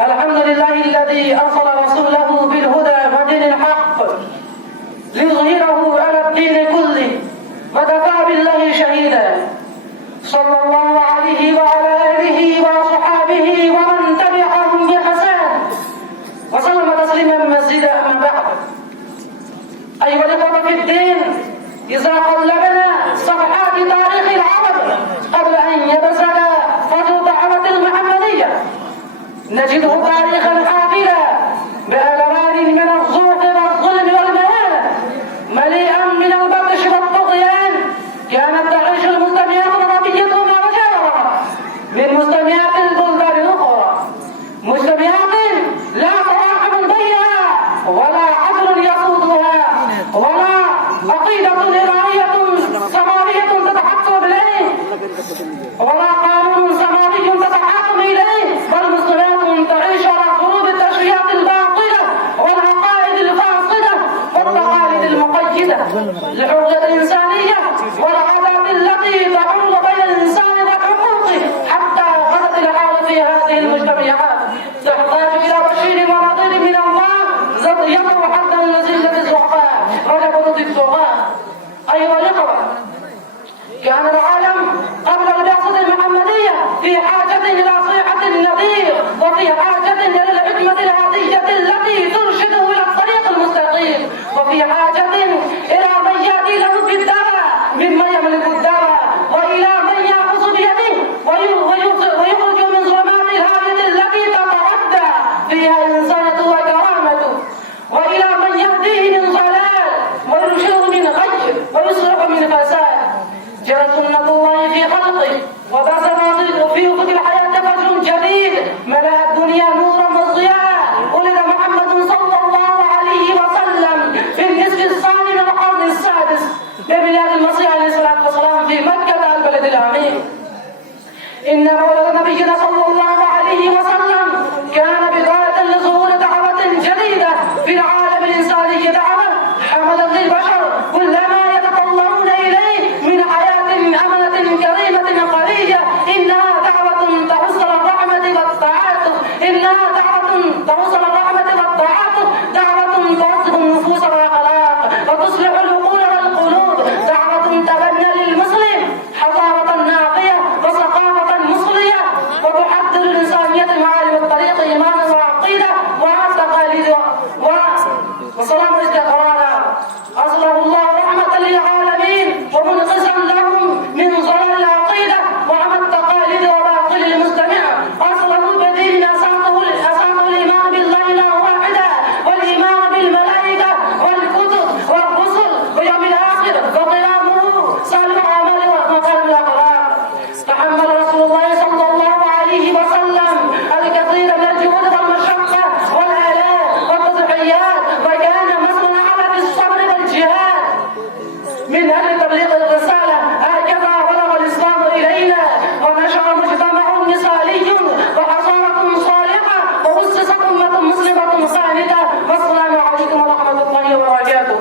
الحمد لله الذي أرسل رسوله بالهدى ودين الحق ليظهره على الدين كله وكفى بالله شهيدا. صلى الله عليه وعلى آله وصحابه ومن تبعهم بإحسان وسلم تسليما مزيدا. أما بعد، أيها الإخوة في الدين، إذا قلبنا صفحات تاريخ العرب قبل أن يبسل فضل الدعوة المحمدية نجده تاريخا حافلا بألوان من الظلم والظلم والمهانة، مليئا من البطش والطغيان. كانت تعيش المستمعات العربية ما وجاورها من مستمعات البلدان الأخرى، مستمعات لا تراحم بينها ولا عدل يقودها ولا عقيدة إلهية سماوية تتحكم إليه ولا قانون سماوي تتحكم إليه، بل مسلمات تعيش على فروض التشريعات الباطلة والعقائد الفاسدة والتقاليد المقيدة لحقوق الإنسانية والعادات التي تحول بين الإنسان وحقوقه، حتى غدت الحال في هذه المجتمعات تحتاج إلى بشير ونظير من الله يدعو حتى لزلة الزحفاء ولبرد الطغاة. أيها الإخوة، كان العالم قبل البعثة المحمدية في حاجة إلى صيحة النذير، وفي حاجة إلى الحكمة الهادية التي ترشده إلى الطريق المستقيم، وفي حاجة إلى من يأتي له بالدواء ممن يملك الدواء، وإلى من يأخذ بيده ويخرج من ظلمات الهاوية التي تتردى فيها إنسانته وكرامته، وإلى من يهديه من ضلال ويرشده من غي ويصرف من فساد. جرت سنة الله في خلقه وبعث في أفق الحياة فجر جديد ملأ الدنيا نورا وضياء. ولد محمد صلى الله عليه وسلم في النصف الثاني من القرن السادس ببلاد المسيح عليه الصلاة والسلام في مكة البلد الأمين. إن مولد نبينا صلى الله عليه وسلم كان بداية لظهور دعوة جديدة في العالم الإنساني، دعوة حملت للبشر كل ما يتطلعون إليه من حياة أمنة كريمة قرية. إنها دعوة تحث على الرحمة والتعاطف، إنها دعوة تحث على الرحمة والتعاطف، دعوة تهذب النفوس والأخلاق وتصلح العقول والقلوب، دعوة تبنى للمسلم حضارة ناقية وثقافة مصلية وتحضر الإنسانية معالم الطريق إيمانا وعقيدة وتقاليد وسلام واستقرارا. أصله الله رحمة للعالمين ومنقذا لهم من ضلال العقيدة وعمى التقاليد وباطل المستمع. أصله بدين أساسه الإيمان بالله لا واحدا، والإيمان بالملائكة والكتب والرسل واليوم الآخر وقيامه صالح الأعمال ومكارم الأخلاق. تحمل رسول الله صلى الله عليه وسلم الكثير من الجهود والمشقة والآلام والتضحيات، وكان مثلا على بالصبر والجهاد من أجل تبليغ الرسالة. هكذا بلغ الإسلام إلينا ونشأ مجتمع مثالي وحضارة صالحة وأسست أمة مسلمة صامدة. والسلام عليكم ورحمة الله وبركاته.